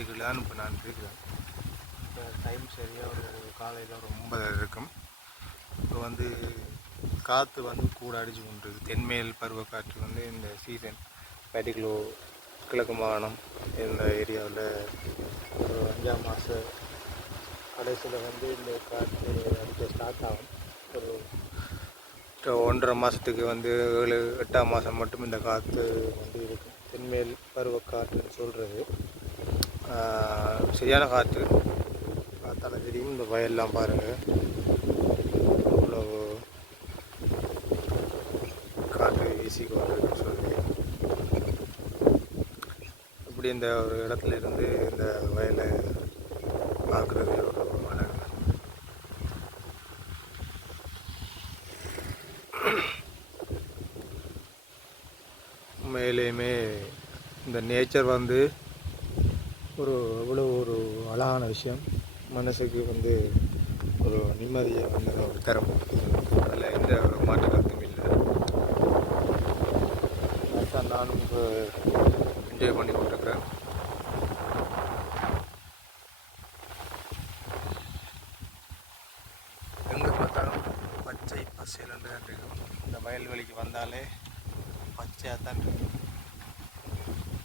மரத்துக்கு தான் இப்போ நான் இருக்கிறேன். இப்போ டைம் சரியாக ஒரு காலையில் ஒரு 9 இருக்கும். இப்போ வந்து காற்று வந்து கூட அடிச்சு கொண்டிருக்கு. தென்மேல் பருவக்காற்று வந்து இந்த சீசன் பர்டிகுலோ கிழக்கு மாகாணம் இந்த ஏரியாவில் ஒரு 5ஆம் மாத கடைசியில் வந்து இந்த காற்று அடிக்க ஸ்டார்ட் ஆகும். ஒரு 1.5 மாதத்துக்கு வந்து 7-8ஆம் மாதம் மட்டும் இந்த காற்று வந்து இருக்கும். தென்மேல் பருவக்காற்றுன்னு சொல்கிறது சரியான காற்று. பார்த்தாலும் தெரியும். இந்த வயல்லாம் பாருங்கள், அவ்வளோ காற்று வீசிக்கொண்டு சொல்லி அப்படி இந்த ஒரு இடத்துல இருந்து இந்த வயலை பார்க்குறது ஒரு அழகு. உண்மையிலேயுமே இந்த நேச்சர் வந்து அவ்வளோ ஒரு அழகான விஷயம். மனசுக்கு வந்து ஒரு நிம்மதியை வந்து ஒரு தரும். அதில் எந்த ஒரு மாற்று கருத்தும் இல்லை. அதுதான் நானும் என்ஜாய் பண்ணி கொண்டிருக்கிறேன். எங்கே பார்த்தாலும் பச்சை பசையில் தான் இருக்கும். இந்த வயல்வெளிக்கு வந்தாலே பச்சையாக தான் இருக்கும்.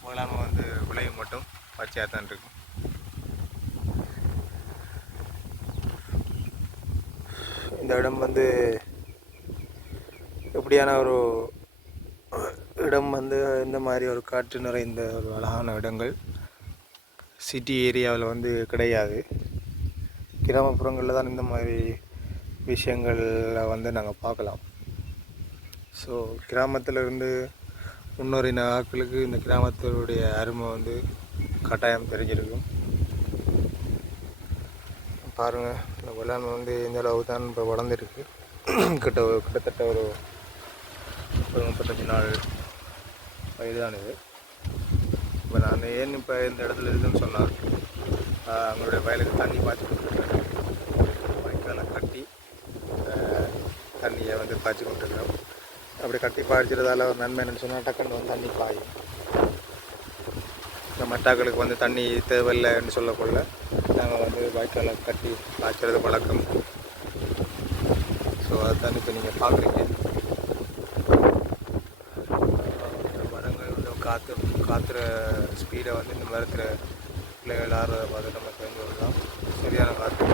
வேளாண்மை வந்து விளைவு மட்டும் பச்சையாக தான் இருக்கும். இந்த இடம் வந்து எப்படியான ஒரு இடம் வந்து இந்த மாதிரி ஒரு காற்று நிறைந்த ஒரு அழகான இடங்கள் சிட்டி ஏரியாவில் வந்து கிடையாது. கிராமப்புறங்களில் தான் இந்த மாதிரி விஷயங்களை வந்து நாங்கள் பார்க்கலாம். ஸோ கிராமத்தில் இருந்து முன்னோரின ஆட்களுக்கு இந்த கிராமத்தினுடைய அருமை வந்து கட்டாயம் தெரிஞ்சிருக்கும். பாருங்கள், இந்த வேளாண்மை வந்து இந்த அளவு தான் இப்போ வளர்ந்துருக்கு. கிட்டத்தட்ட ஒரு 35 நாள் வயதானது. இப்போ நான் ஏன் இப்போ இந்த இடத்துல இருக்குன்னு சொன்னால், அவங்களுடைய வயலுக்கு தண்ணி பாய்ச்சி கொண்டிருக்கிறேன். வாய்க்காலை கட்டி தண்ணியை வந்து பாய்ச்சி கொண்டிருக்கிறோம். அப்படி கட்டி பாய்ச்சறதால ஒரு நன்மை என்னன்னு சொன்னால், டக்குன்னு வந்து தண்ணி பாயும். இந்த மட்டாக்களுக்கு வந்து தண்ணி தேவையில்லைன்னு சொல்லக்குள்ள நாங்கள் வந்து வாய்க்காலை கட்டி பாய்ச்சறது பழக்கம். ஸோ அதுதான் இப்போ நீங்கள் பார்க்குறீங்க. மரங்கள் காற்றுற ஸ்பீடை வந்து இந்த மரத்தில் பிள்ளைகள் ஆடுறதை பார்த்து நம்ம தெரிஞ்சு வரலாம். சரியான காற்று.